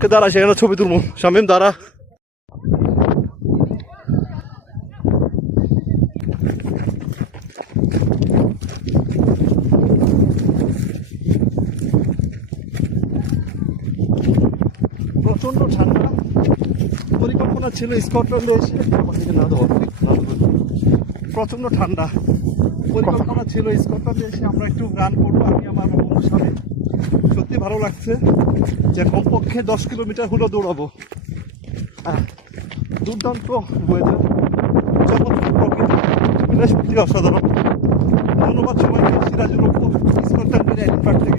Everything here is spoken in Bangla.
ওকে দাঁড়া, সেখানে ছবি তুলবো। শামিম দাঁড়া। প্রচন্ড ঠান্ডা। পরিকল্পনা ছিল স্কটল্যান্ডে এসে প্রচন্ড ঠান্ডা। পরিকল্পনা ছিল স্কটল্যান্ডে এসে আমরা একটু গান করবো, আমি আমার বন্ধুর সাথে। সত্যি ভালো লাগছে যে কমপক্ষে 10 কিলোমিটার হলো দৌড়াবো। দুর্দান্ত ওয়েদার, চমৎকার প্রকৃতি, সত্যি অসাধারণ। ধন্যবাদ সবাইকে, সিরাজুল স্কটল্যান্ডের এডিনবার্গ থেকে।